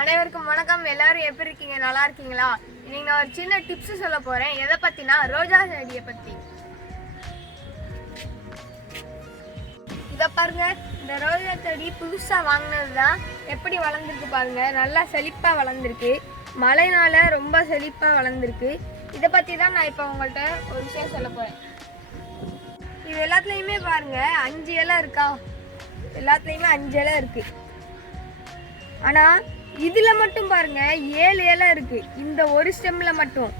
அனைவருக்கும் வணக்கம். எல்லாரும் எப்படி இருக்கீங்க? நல்லா இருக்கீங்களா? இன்னைக்கு நான் ஒரு சின்ன டிப்ஸ் சொல்ல போறேன். எதை பத்தினா ரோஜா செடியை பத்தி. இத பாருங்க, இந்த ரோஜா செடி புதுசா வாங்கினதுதான். எப்படி வளர்ந்துருக்கு பாருங்க, நல்லா செழிப்பா வளர்ந்துருக்கு. மழைனால ரொம்ப செழிப்பா வளர்ந்துருக்கு. இதை பத்தி தான் நான் இப்போ உங்கள்கிட்ட ஒரு விஷயம் சொல்ல போறேன். இது எல்லாத்துலயுமே பாருங்க 5 இலை இருக்கா? எல்லாத்துலயுமே 5 இலை இருக்கு. ஆனா இதுல மட்டும் பாருங்க 7 இலை இருக்கு. இந்த ஒரு ஸ்டெம்ல மட்டும்.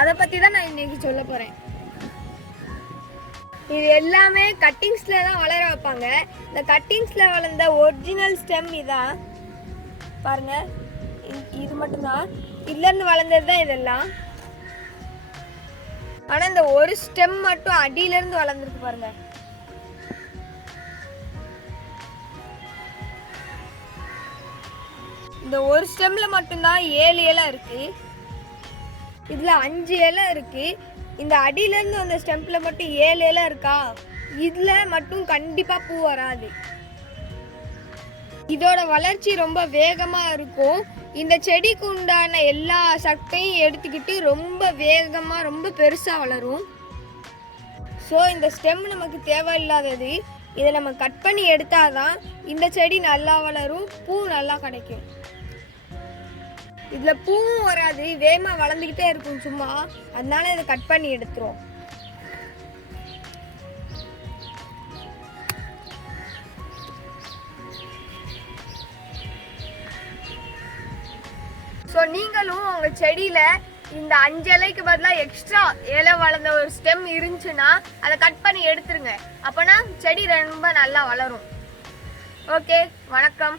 அதை பத்தி தான் நான் இன்னைக்கு சொல்ல போறேன். இது எல்லாமே கட்டிங்ஸ்ல தான் வளர வைப்பாங்க. இந்த கட்டிங்ஸ்ல வளர்ந்த ஒரிஜினல் ஸ்டெம் இதான் பாருங்க. இது மட்டும்தான், இதுல இருந்து வளர்ந்தது தான் இதெல்லாம். ஆனா இந்த ஒரு ஸ்டெம் மட்டும் அடியில இருந்து வளர்ந்துருக்கு பாருங்க. இந்த ஒரு ஸ்டெம்ல மட்டும்தான் 7 இலை இருக்கு. இதுல 5 இலை இருக்கு. இந்த அடியில இருந்து வந்த ஸ்டெம்ப்ல மட்டும் 7 இலை இருக்கா? இதுல மட்டும் கண்டிப்பா பூ வராது. இதோட வளர்ச்சி ரொம்ப வேகமா இருக்கும். இந்த செடிக்கு உண்டான எல்லா சக்தியும் எடுத்துக்கிட்டு ரொம்ப வேகமா ரொம்ப பெருசா வளரும். ஸோ இந்த ஸ்டெம் நமக்கு தேவையில்லாதது. இதை நம்ம கட் பண்ணி எடுத்தாதான் இந்த செடி நல்லா வளரும், பூ நல்லா கிடைக்கும். இதுல பூவும் வராது, வேகமா வளர்ந்துக்கிட்டே இருக்கும் சும்மா. அதனால இதை கட் பண்ணி எடுத்துரும். ஸோ நீங்களும் உங்க செடியில இந்த 5 இலைக்கு பதிலாக எக்ஸ்ட்ரா இலை வளர்ந்த ஒரு ஸ்டெம் இருந்துச்சுன்னா அதை கட் பண்ணி எடுத்துருங்க. அப்போனா செடி ரொம்ப நல்லா வளரும். ஓகே, வணக்கம்.